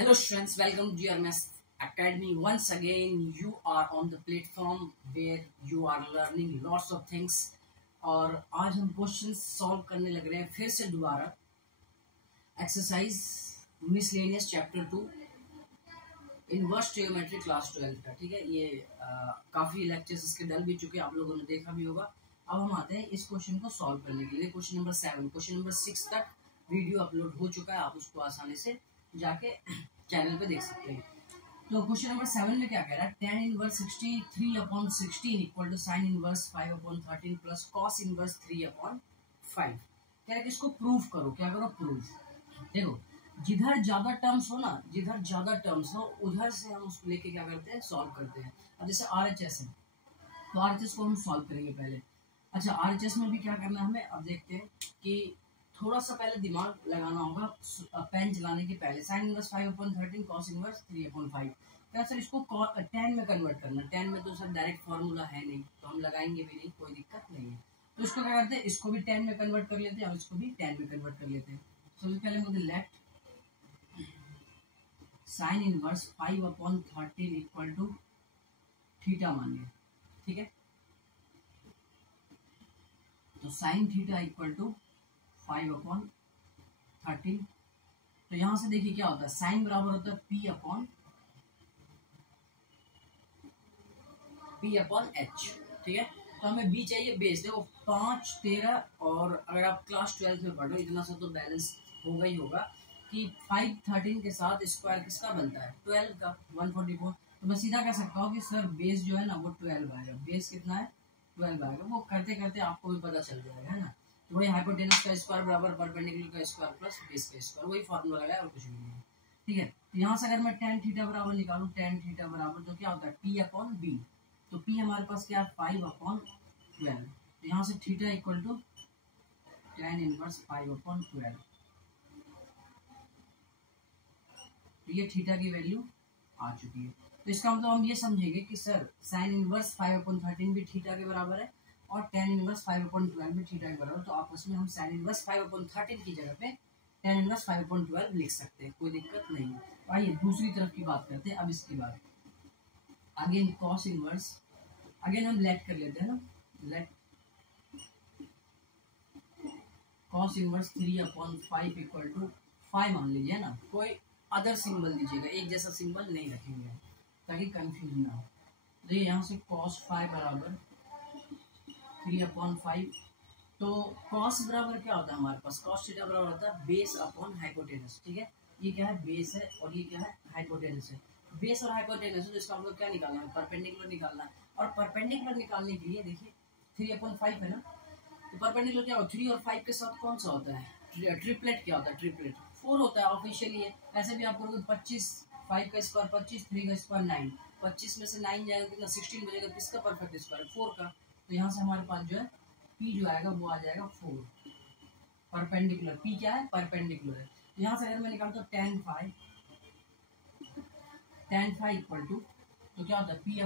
Hello students, welcome to GRMS Academy. Once again, you are on the platform where you are learning lots of things. और आज हम question solve करने लग रहे हैं फिर से दोबारा exercise miscellaneous chapter 2 inverse trigonometry class 12 का। ठीक है, ये काफ़ी लेक्चर्स इसके डल भी चुके हैं, आप लोगों ने देखा भी होगा। अब हम आते हैं इस क्वेश्चन को सॉल्व करने के लिए। क्वेश्चन नंबर 7, क्वेश्चन नंबर 6 तक वीडियो अपलोड हो चुका है, आप उसको आसानी से जाके चैनल पे देख सकते हैं। तो क्वेश्चन नंबर 7 में क्या कह रहा है, tan inverse 63/16 equal to sin inverse 5/13 plus cos inverse 3/5। कह रहा है कि इसको प्रूफ करो। क्या करो? प्रूफ। देखो, जिधर ज्यादा टर्म्स हो ना, जिधर ज्यादा टर्म्स हो उधर से हम उसको लेके क्या करते हैं, सॉल्व करते हैं। अब जैसे RHS है तो RHS को हम सॉल्व करेंगे पहले। अच्छा, RHS में भी क्या करना है हमें, अब देखते हैं कि थोड़ा सा पहले दिमाग लगाना होगा पेन चलाने के पहले। sin inverse 5/13 cos inverse 3/5। क्या सर इसको tan में कन्वर्ट करना। tan में तो सर डायरेक्ट फार्मूला है नहीं, तो हम लगाएंगे भी नहीं, कोई दिक्कत नहीं है। तो इसको क्या करते हैं, इसको भी tan में कन्वर्ट कर लेते हैं और इसको भी tan में कन्वर्ट कर लेते हैं। सबसे पहले मुझे let sin inverse 5/13 equal to theta मानिए। ठीक है, तो sin थीटा इक्वल टू 5/13। तो यहां से देखिए क्या होता है, साइन बराबर होता है P/H। ठीक है, तो हमें B चाहिए बेस। देखो 5, 13 और अगर आप क्लास 12 में पढ़ रहे हो इतना सा तो बैलेंस होगा ही होगा कि 5 13 के साथ स्क्वायर किसका बनता है, 12 का, 144। तो मैं सीधा कह सकता हूँ कि सर बेस जो है ना वो 12 आएगा। बेस कितना है, 12 आएगा। वो करते करते आपको भी पता चल जाएगा, है ना। तो वही हाइपोटेनस का स्क्वायर बराबर परपेंडिकुलर का स्क्वायर प्लस बेस का स्क्वायर, वही फार्मूला लगाया और कुछ भी नहीं है। ठीक है, तो यहाँ से अगर मैं tan थीटा बराबर निकालूं, tan थीटा बराबर जो क्या होता है P/B। तो P हमारे पास क्या है 5/12। तो यहाँ से theta equal to tan inverse 5/12। तो ये थीटा की वैल्यू आ चुकी है। तो इसका मतलब हम ये समझेंगे कि सर sin इनवर्स 5/13 भी थीटा के बराबर है और tan इनवर्स 5/12 भी थीटा के बराबर। तो आपस में हम sin इनवर्स 5/13 की जगह पे tan इनवर्स 5/12 लिख सकते हैं, कोई दिक्कत नहीं है। आइए दूसरी तरफ की बात करते हैं। अब इसके बाद अगेन cos इनवर्स, अगेन हम लेट कर लेते हैं ना, let cos inverse 3/5 equal to 5 मान लीजिए ना, कोई अदर सिंबल दीजिएगा, एक जैसा सिंबल नहीं रखेंगे ताकि कंफ्यूज ना हो। तो यहाँ से cos 5 बराबर 3/5। तो cos बराबर क्या होता है हमारे पास, cos थीटा बराबर होता है बेस अपॉन हाइपोटेनस। ठीक है, ये क्या है, बेस है और ये क्या है, हाइपोटेनस है। बेस और हाइपोटेनस है तो इसका मतलब क्या निकालना है, परपेंडिकुलर निकालना है। और परपेंडिकुलर निकालने के लिए देखिए 3/5 है ना, तो परपेंडिकुलर क्या होता है, 3 और 5 के साथ कौन सा होता है, ट्रिपलेट। क्या होता है, ट्रिपलेट 4 होता है ऑफिशियली है। ऐसे भी आप करोगे 25, 5 का स्क्वायर 25, 3 का स्क्वायर 9, 25 में से 9 जाएगा कितना, 16 बजेगा, किसका परफेक्ट स्क्वायर, 4 का। तो यहाँ से हमारे पास जो है P जो आएगा वो आ जाएगा 4। परपेंडिकुलर P क्या है, परपेंडिकुलर है। यहाँ से अगर मैं निकालता हूँ tan 5 इक्वल टू, तो क्या होता है P/B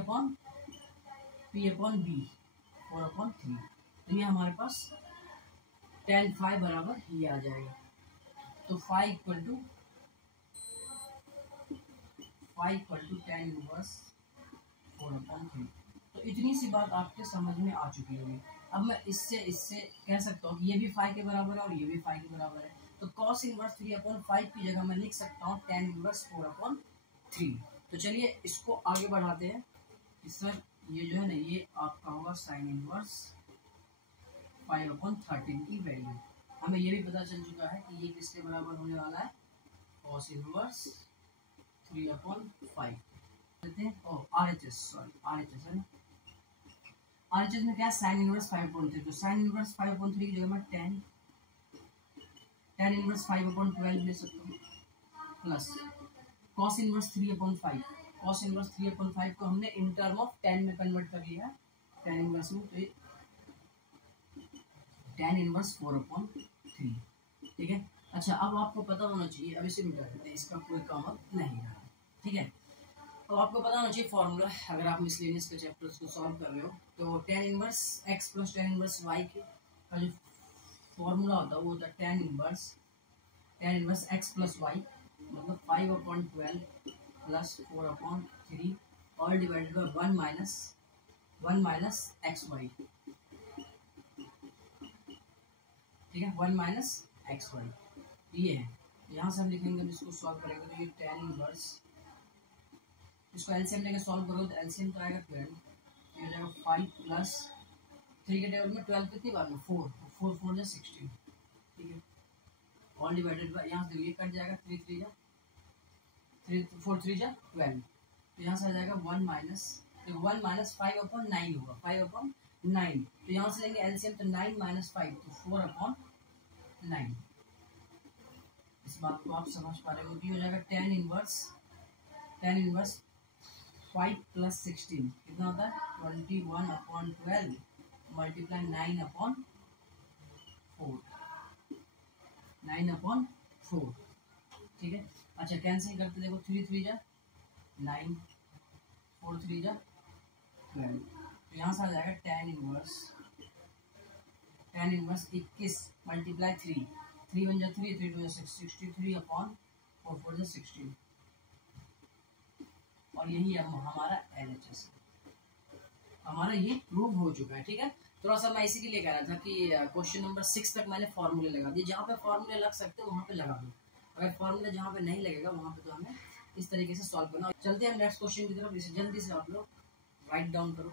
4/3। तो ये हमारे पास tan 5 बराबर ये आ जाएगा। तो 5 इक्वल टू tan इनवर्स 4/3। तो इतनी सी बात आपके समझ में आ चुकी होगी। अब मैं इससे कह सकता हूँ कि ये भी 5 के बराबर है और ये भी 5 के बराबर है। तो cos इनवर्स 3/5 की जगह मैं लिख सकता हूँ tan इनवर्स 4/3। तो चलिए इसको आगे बढ़ाते हैं कि सर ये जो है ना, ये आपका होगा sin इनवर्स 5/13 की वैल्यू। हमें ये भी पता चल चुका है कि ये किसके बराबर होने वाला है, cos इनवर्स 3/5 लेते हैं। RHS, सॉरी RHS है ना, RHS में क्या है, sin इनवर्स 5/3। तो sin इनवर्स 5/3 की जगह मैं tan इनवर्स 5/12 ले सकता हूँ plus cos inverse 3/5। cos inverse 3/5 को हमने इन टर्म ऑफ tan में कन्वर्ट कर लिया है, tan इनवर्स में। तो ये tan इनवर्स 4/3। ठीक है, अच्छा अब आपको पता होना चाहिए, अब इसे मिटा देते हैं, इसका कोई काम अब नहीं रहा। ठीक है, तो आपको पता होना चाहिए फॉर्मूला, अगर आप मिसलेनियस के चैप्टर्स को सॉल्व कर रहे हो तो tan inverse x plus tan inverse y का जो फॉर्मूला होता है वो होता है tan inverse x plus y, मतलब 5/12 plus 4/3 all divided by 1 minus x y. ठीक है, 1 माइनस एक्स वाई ये है। यहाँ से हम लिखेंगे, अब इसको सॉल्व करेंगे तो ये tan इनवर्स, इसको एलसीएम लेके सॉल्व करो तो एलसीएम तो आएगा 12, ये हो जाएगा 5 प्लस 3 के टेबल में 12 कितनी बार में 4 4 4 जा 16। ठीक है, ऑल डिवाइडेड बाय, यहाँ से ये कट जाएगा 3 3 जा 3 4 3 जा 12, तो यहाँ से आ जाएगा 1 माइनस 5/9 होगा, 5/9। तो यहाँ से लेंगे एलसीएम तो 9 माइनस 5 तो 4/9। इस बात को आप समझ पा रहे हो कि हो जाएगा tan इनवर्स 5 प्लस 16 कितना होता है 21/12 मल्टीप्लाई 9/4 9/4। ठीक है, अच्छा कैंसिल करते देखो 3 3 जा 9 4 3 जा 12, तो यहाँ से आ जाएगा tan इनवर्स 21 मल्टीप्लाई 3 3 1 जा 3 3 2 जा 6 63/4 4 जा 16, और यही है हमारा LHS, हमारा ये प्रूव हो चुका है। ठीक है, थोड़ा सा मैं इसी के लिए कह रहा था कि क्वेश्चन नंबर 6 तक मैंने फॉर्मूले लगा दिए, जहाँ पे फॉर्मूले लग सकते हैं वहाँ पे लगा दो, अगर फॉर्मूला जहाँ पे नहीं लगेगा वहाँ पे तो हमें इस तरीके से सॉल्व करना। चलते हैं नेक्स्ट क्वेश्चन की तरफ, इसे जल्दी से आप लोग राइट डाउन करो।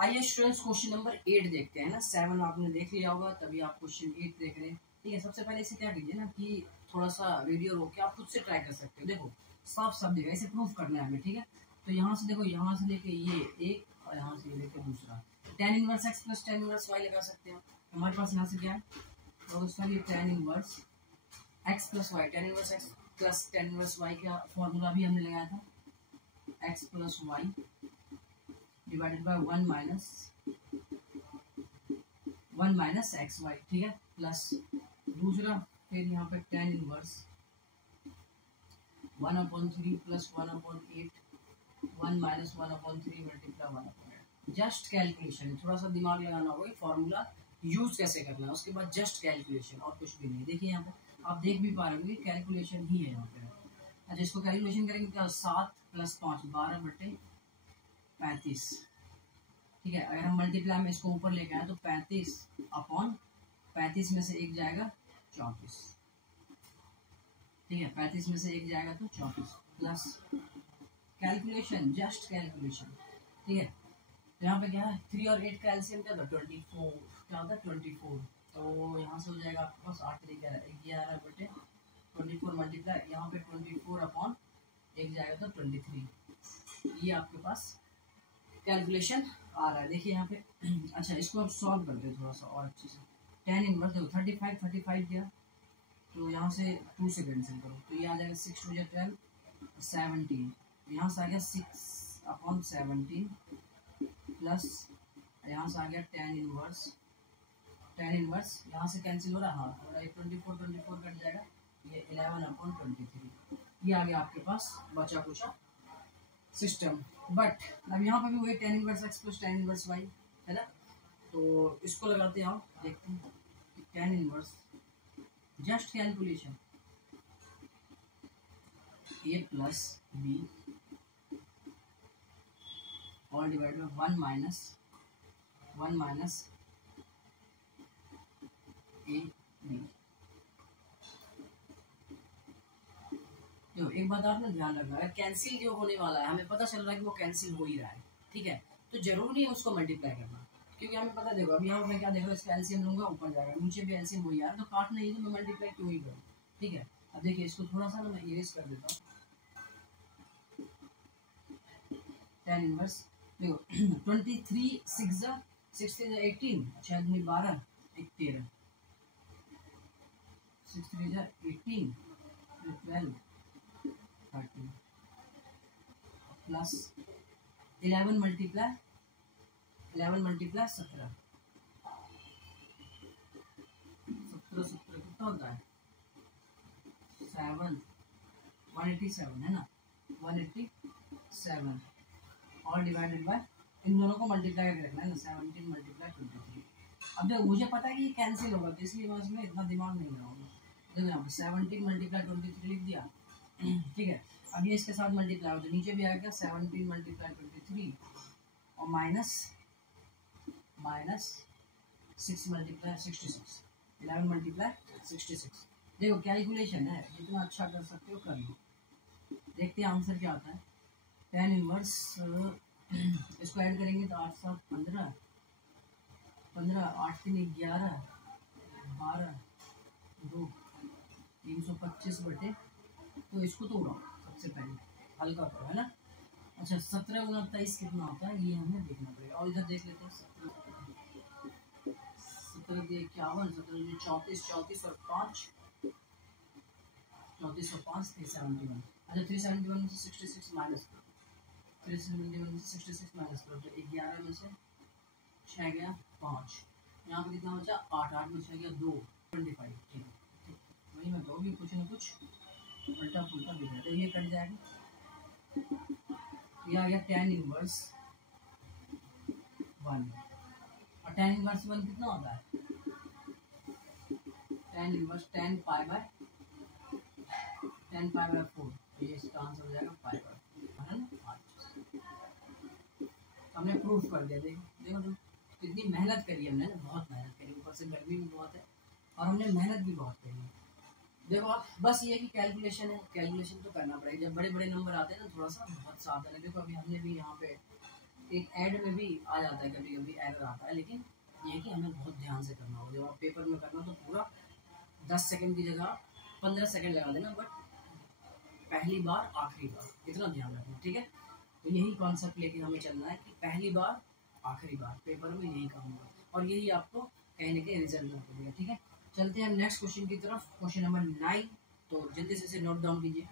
आइए स्टूडेंट्स क्वेश्चन नंबर 8 देखते हैं ना, 7 आपने देख लिया होगा तभी आप क्वेश्चन 8 देख रहे हैं। ठीक है, सबसे पहले इसे क्या कीजिए ना कि थोड़ा सा वीडियो रोक के आप खुद से ट्राई कर सकते हो, देखो साफ साफ देखा, इसे प्रूफ करना है हमें। ठीक है, तो यहाँ से देखो, यहाँ से लेके ये एक और यहाँ से लेके दूसरा, tan inverse x plus tan inverse y लगा सकते हैं। हमारे पास यहाँ से क्या है, तो उसका ये tan inverse x plus y, tan inverse x plus tan inverse y का फॉर्मूला भी हमने लगाया था, x plus y divided by 1 minus x y. ठीक है, प्लस दूसरा फिर यहाँ पे tan inverse 1/3 plus 1/8 1 minus 1/3 multiply 1/8। Just calculation है, थोड़ा सा दिमाग लगाना होगा फॉर्मूला यूज कैसे करना है, उसके बाद जस्ट कैलकुलेशन और कुछ भी नहीं। देखिए यहाँ पे आप देख भी पा रहे हो कैलकुलेशन ही है यहाँ पे। अच्छा, इसको कैलकुलेशन करेंगे क्या, 7 प्लस 5 12/35। ठीक है, अगर हम मल्टीप्लाई में इसको ऊपर लेके आए तो 35/35 में से एक जाएगा 34। ठीक है, 35 में से एक जाएगा तो 34 प्लस कैलकुलेशन, जस्ट कैलकुलेशन। ठीक है, तो यहाँ पे क्या है 3 और 8 का एलसीएम क्या था 24, क्या होता है 24, तो यहाँ से हो जाएगा आपके पास 8 3 11/24 मल्टीप्लाई यहाँ पे 24/1 जाएगा तो 23। ये आपके पास कैलकुलेशन आ रहा है, देखिए यहाँ पे। अच्छा, इसको अब सॉल्व करते हैं थोड़ा सा और अच्छे से। tan इनवर्स देखो 35 गया, तो यहाँ से 2 से कैंसिल करो तो ये आ जाएगा 6 2 12 17, यहाँ से आ गया 6/17 प्लस यहाँ से आ गया tan इनवर्स यहाँ से कैंसिल हो रहा है, हाँ 24 कट जाएगा, ये 11/23, ये आ गया आपके पास बचा कुचा सिस्टम। बट अब यहाँ पर भी वही tan inverse x plus tan inverse y है ना, तो इसको लगाते हैं, आप देखते हैं tan inverse just calculation a plus b all divide by 1 minus a b। जो एक बात आपने ध्यान रखना है, कैंसिल जो होने वाला है हमें पता चल रहा है कि वो कैंसिल हो ही रहा है। ठीक है, तो जरूरी नहीं है उसको मल्टीप्लाई करना, क्योंकि हमें पता देखो अभी यहाँ मैं क्या देख रहा हूँ, इसका एलसीएम लूंगा ऊपर जाएगा, नीचे भी एलसीएम हो यार, तो काटना ही तो मैं मल्टीप्लाई क्यों ही करूँ। ठीक है, अब देखिए इसको थोड़ा सा ना मैं इरेज कर देता हूँ। tan इनवर्स देखो 23 6 जा 16 18, 6 दूनी 12 1 13 6 3 जा 18 12 13 प्लस 11 मल्टीप्लाई 17 17 कितना होता है 7 187 है ना, 187 और डिवाइडेड बाय इन दोनों को मल्टीप्लाई करके रखना है ना, 17 मल्टीप्लाई 23। अब जब मुझे पता है कि ये कैंसिल होगा तो इसलिए मैं इसमें इतना दिमाग नहीं लगाऊंगा। देखो यहाँ पे 17 मल्टीप्लाई 23 लिख दिया, ठीक है, अब ये इसके साथ मल्टीप्लाई हो तो नीचे भी आएगा 17 मल्टीप्लाई 23 और माइनस 6 मल्टीप्लाई 66, 11 मल्टीप्लाई 66। देखो कैलकुलेशन है, जितना अच्छा कर सकते हो कर लो। देखते हैं आंसर क्या आता है। tan इनवर्स इसको ऐड करेंगे तो 8 7 15 8 3 11 12 2 325 बटे, तो इसको तोड़ो सबसे पहले, हल्का करो, है ना। अच्छा 17 × 23 कितना होता है ये हमें देखना पड़ेगा। और इधर देख लेते हैं 17 के 51, 17 34 34 और 5 34 और 5 371। अच्छा 371 में से 66 माइनस करो, 371 में से 66 माइनस करो तो 11 में से 6 गया 5, यहाँ पर कितना बचा 8, 8 में 6 गया 2, 25। ठीक है, वही मैं कहूँगी कुछ ना कुछ उल्टा पुल्टा बिगड़ा, तो ये कट जाएगा। ये आ गया tan इनवर्स 1, और tan इनवर्स 1 कितना होता है, tan इनवर्स 10 पाई बाय 4, ये इसका आंसर हो जाएगा 5/4, है ना। हमने प्रूफ कर दिया। देखो देखो कितनी मेहनत करी हमने ना, बहुत मेहनत करी, ऊपर से गर्मी भी बहुत है और हमने मेहनत भी बहुत करी है। देखो आप बस ये कि कैलकुलेशन है, कैलकुलेशन तो करना पड़ेगा। जब बड़े बड़े नंबर आते हैं ना थोड़ा सा बहुत सावधान है। देखो अभी हमने भी यहाँ पे एक ऐड में भी आ जाता है, कभी कभी एरर आता है, लेकिन ये कि हमें बहुत ध्यान से करना होगा। जब आप पेपर में करना तो पूरा 10 सेकंड की जगह 15 सेकंड लगा देना, बट पहली बार आखिरी बार, इतना ध्यान रखना, ठीक है। तो यही कॉन्सेप्ट लेके हमें चलना है कि पहली बार आखिरी बार, पेपर में यही काम होगा और यही आपको कहीं ना कहीं रिजल्ट में देगा, ठीक है। चलते हैं नेक्स्ट क्वेश्चन की तरफ, क्वेश्चन नंबर 9। तो जल्दी से इसे नोट डाउन कीजिए।